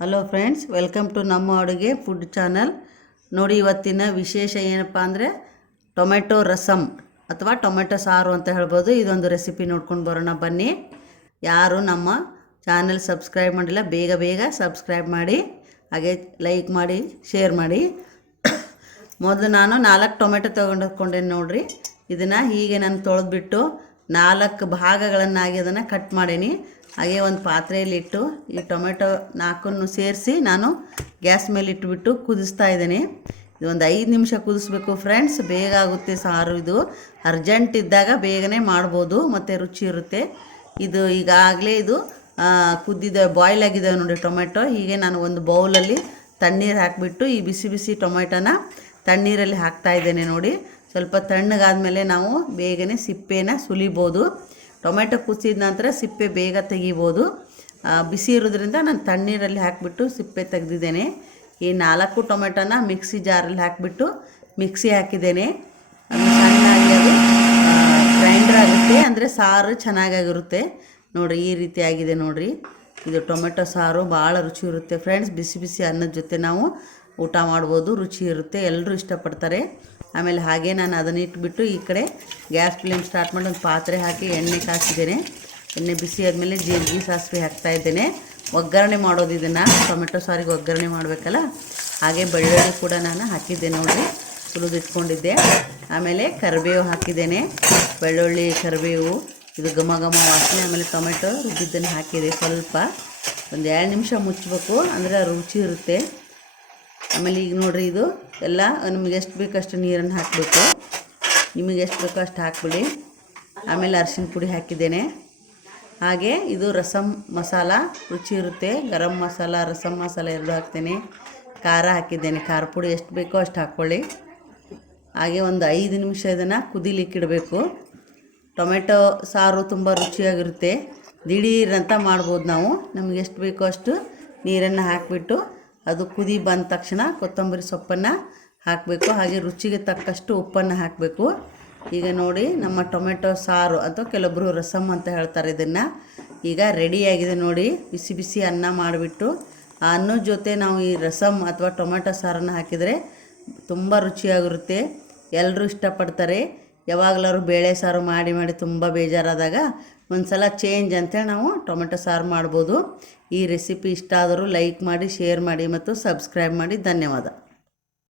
Hello friends welcome to ನಮ್ಮ ಅಡುಗೆ food channel ನೋಡಿ ಇವತ್ತಿನ ವಿಶೇಷ ಏನಪ್ಪ ಅಂದರೆ ಟೊಮೆಟೊ ರಸಮ್ ಅಥವಾ ಟೊಮೆಟೊ ಸಾರು ಅಂತ ಹೇಳ್ಬೋದು. ಇದೊಂದು ರೆಸಿಪಿ ನೋಡ್ಕೊಂಡು ಬರೋಣ ಬನ್ನಿ. ಯಾರು ನಮ್ಮ ಚಾನಲ್ ಸಬ್ಸ್ಕ್ರೈಬ್ ಮಾಡಿಲ್ಲ, ಬೇಗ ಬೇಗ ಸಬ್ಸ್ಕ್ರೈಬ್ ಮಾಡಿ, ಹಾಗೆ ಲೈಕ್ ಮಾಡಿ ಶೇರ್ ಮಾಡಿ. ಮೊದಲು ನಾನು ನಾಲ್ಕು ಟೊಮೆಟೊ ತೊಗೊಂಡು ನೋಡಿರಿ. ನೋಡ್ರಿ ಇದನ್ನು ಹೀಗೆ ನಾನು ತೊಳೆದ್ಬಿಟ್ಟು ನಾಲ್ಕು ಭಾಗಗಳನ್ನಾಗಿ ಅದನ್ನು ಕಟ್ ಮಾಡೀನಿ. ಹಾಗೆ ಒಂದು ಪಾತ್ರೆಯಲ್ಲಿಟ್ಟು ಈ ಟೊಮೆಟೊ ನಾಲ್ಕನ್ನು ಸೇರಿಸಿ ನಾನು ಗ್ಯಾಸ್ ಮೇಲೆ ಇಟ್ಬಿಟ್ಟು ಕುದಿಸ್ತಾ ಇದ್ದೀನಿ. ಇದು ಒಂದು ಐದು ನಿಮಿಷ ಕುದಿಸ್ಬೇಕು ಫ್ರೆಂಡ್ಸ್. ಬೇಗ ಆಗುತ್ತೆ ಸಾರು ಇದು. ಅರ್ಜೆಂಟ್ ಇದ್ದಾಗ ಬೇಗನೆ ಮಾಡ್ಬೋದು. ಮತ್ತು ರುಚಿ ಇರುತ್ತೆ. ಇದು ಈಗಾಗಲೇ ಇದು ಕುದ್ದಿದ ಬಾಯ್ಲ್ ಆಗಿದೆ ನೋಡಿ ಟೊಮೆಟೊ. ಹೀಗೆ ನಾನು ಒಂದು ಬೌಲಲ್ಲಿ ತಣ್ಣೀರು ಹಾಕಿಬಿಟ್ಟು ಈ ಬಿಸಿ ಬಿಸಿ ಟೊಮೆಟೊನ ತಣ್ಣೀರಲ್ಲಿ ಹಾಕ್ತಾ ಇದ್ದೇನೆ ನೋಡಿ. ಸ್ವಲ್ಪ ತಣ್ಣಗಾದ್ಮೇಲೆ ನಾವು ಬೇಗನೆ ಸಿಪ್ಪೆನ ಸುಲಿಬೋದು. ಟೊಮೆಟೊ ಕುದಿಸಿದ ನಂತರ ಸಿಪ್ಪೆ ಬೇಗ ತೆಗಿಬೋದು. ಬಿಸಿ ಇರೋದ್ರಿಂದ ನಾನು ತಣ್ಣೀರಲ್ಲಿ ಹಾಕಿಬಿಟ್ಟು ಸಿಪ್ಪೆ ತೆಗೆದಿದ್ದೇನೆ. ಈ ನಾಲ್ಕು ಟೊಮೆಟೊನ ಮಿಕ್ಸಿ ಜಾರಲ್ಲಿ ಹಾಕಿಬಿಟ್ಟು ಮಿಕ್ಸಿ ಹಾಕಿದ್ದೇನೆ. ಅದು ಅದು ಗ್ರೈಂಡರ್ ಆಗುತ್ತೆ. ಅಂದರೆ ಸಾರು ಚೆನ್ನಾಗಾಗಿರುತ್ತೆ. ನೋಡಿರಿ, ಈ ರೀತಿ ಆಗಿದೆ ನೋಡಿರಿ. ಇದು ಟೊಮೆಟೊ ಸಾರು, ಭಾಳ ರುಚಿ ಇರುತ್ತೆ. ಫ್ರೆಂಡ್ಸ್, ಬಿಸಿ ಬಿಸಿ ಅನ್ನದ ಜೊತೆ ನಾವು ಊಟ ಮಾಡ್ಬೋದು. ರುಚಿ ಇರುತ್ತೆ. ಎಲ್ಲರೂ ಇಷ್ಟಪಡ್ತಾರೆ. ಆಮೇಲೆ ಹಾಗೆ ನಾನು ಅದನ್ನ ಇಟ್ಬಿಟ್ಟು ಈ ಕಡೆ ಗ್ಯಾಸ್ ಫ್ಲೇಮ್ ಸ್ಟಾರ್ಟ್ ಮಾಡಿ ಒಂದು ಪಾತ್ರೆ ಹಾಕಿ ಎಣ್ಣೆ ಕಾಯಿಸಿದ್ದೇನೆ ಎಣ್ಣೆ ಬಿಸಿ ಆದಮೇಲೆ ಜೀರಿಗೆ, ಸಾಸಿವೆ ಹಾಕ್ತಾ ಇದ್ದೇನೆ. ಒಗ್ಗರಣೆ ಮಾಡೋದು ಇದನ್ನು. ಟೊಮೆಟೊ ಸಾರಿಗೆ ಒಗ್ಗರಣೆ ಮಾಡಬೇಕಲ್ಲ? ಹಾಗೆ ಬೆಳ್ಳುಳ್ಳಿ ಕೂಡ ನಾನು ಹಾಕಿದ್ದೆ ನೋಡಿ ಸುಲಿದಿಟ್ಕೊಂಡಿದ್ದೆ ಆಮೇಲೆ ಕರಿಬೇವು ಹಾಕಿದ್ದೇನೆ. ಬೆಳ್ಳುಳ್ಳಿ, ಕರಿಬೇವು, ಇದು ಘಮ ಘಮ ವಾಸನೆ. ಆಮೇಲೆ ಟೊಮೆಟೊ ರುಬ್ಬಿದ್ದನ್ನು ಹಾಕಿದೆ ಸ್ವಲ್ಪ. ಒಂದು ಎರಡು ನಿಮಿಷ ಮುಚ್ಚಬೇಕು. ಅಂದರೆ ರುಚಿ ಇರುತ್ತೆ. ಆಮೇಲೆ ಈಗ ನೋಡಿರಿ ಇದು ಎಲ್ಲ, ನಿಮಗೆ ಎಷ್ಟು ಬೇಕೋ ಅಷ್ಟು ನೀರನ್ನು ಹಾಕಬೇಕು. ನಿಮಗೆ ಎಷ್ಟು ಬೇಕೋ ಅಷ್ಟು ಹಾಕ್ಬಿಡಿ. ಆಮೇಲೆ ಅರಿಶಿನ ಪುಡಿ ಹಾಕಿದ್ದೇನೆ. ಹಾಗೆ ಇದು ರಸಮ್ ಮಸಾಲ, ರುಚಿ ಇರುತ್ತೆ. ಗರಂ ಮಸಾಲ ರಸಮ್ ಮಸಾಲ ಎರಡು ಹಾಕ್ತೇನೆ. ಖಾರ ಹಾಕಿದ್ದೇನೆ. ಖಾರ ಪುಡಿ ಎಷ್ಟು ಬೇಕೋ ಅಷ್ಟು ಹಾಕ್ಕೊಳ್ಳಿ. ಹಾಗೆ ಒಂದು ಐದು ನಿಮಿಷ ಇದನ್ನು ಕುದಿಲಿಕ್ಕಿಡಬೇಕು ಟೊಮೆಟೊ ಸಾರು ತುಂಬ ರುಚಿಯಾಗಿರುತ್ತೆ. ದಿಢೀರಂತ ಮಾಡ್ಬೋದು ನಾವು. ನಮಗೆ ಎಷ್ಟು ಬೇಕೋ ಅಷ್ಟು ನೀರನ್ನು ಹಾಕಿಬಿಟ್ಟು ಅದು ಕುದಿ ಬಂದ ತಕ್ಷಣ ಕೊತ್ತಂಬರಿ ಸೊಪ್ಪನ್ನು ಹಾಕಬೇಕು. ಹಾಗೆ ರುಚಿಗೆ ತಕ್ಕಷ್ಟು ಉಪ್ಪನ್ನು ಹಾಕಬೇಕು. ಈಗ ನೋಡಿ ನಮ್ಮ ಟೊಮೆಟೊ ಸಾರು ಅಥವಾ ಕೆಲವೊಬ್ಬರು ರಸಮ್ ಅಂತ ಹೇಳ್ತಾರೆ ಇದನ್ನು. ಈಗ ರೆಡಿಯಾಗಿದೆ ನೋಡಿ. ಬಿಸಿ ಬಿಸಿ ಅನ್ನ ಮಾಡಿಬಿಟ್ಟು ಆ ಅನ್ನದ ಜೊತೆ ನಾವು ಈ ರಸಮ್ ಅಥವಾ ಟೊಮೆಟೊ ಸಾರನ್ನು ಹಾಕಿದರೆ ತುಂಬ ರುಚಿಯಾಗಿರುತ್ತೆ. ಎಲ್ಲರೂ ಇಷ್ಟಪಡ್ತಾರೆ. ಯಾವಾಗಲಾದ್ರು ಬೇಳೆ ಸಾರು ಮಾಡಿ ಮಾಡಿ ತುಂಬ ಬೇಜಾರಾದಾಗ ಒಂದು ಸಲ ಚೇಂಜ್ ಅಂತೇಳಿ ನಾವು ಟೊಮೆಟೊ ಸಾರು ಮಾಡ್ಬೋದು. ಈ ರೆಸಿಪಿ ಇಷ್ಟ ಆದರೂ ಲೈಕ್ ಮಾಡಿ ಶೇರ್ ಮಾಡಿ ಮತ್ತು ಸಬ್ಸ್ಕ್ರೈಬ್ ಮಾಡಿ. ಧನ್ಯವಾದ.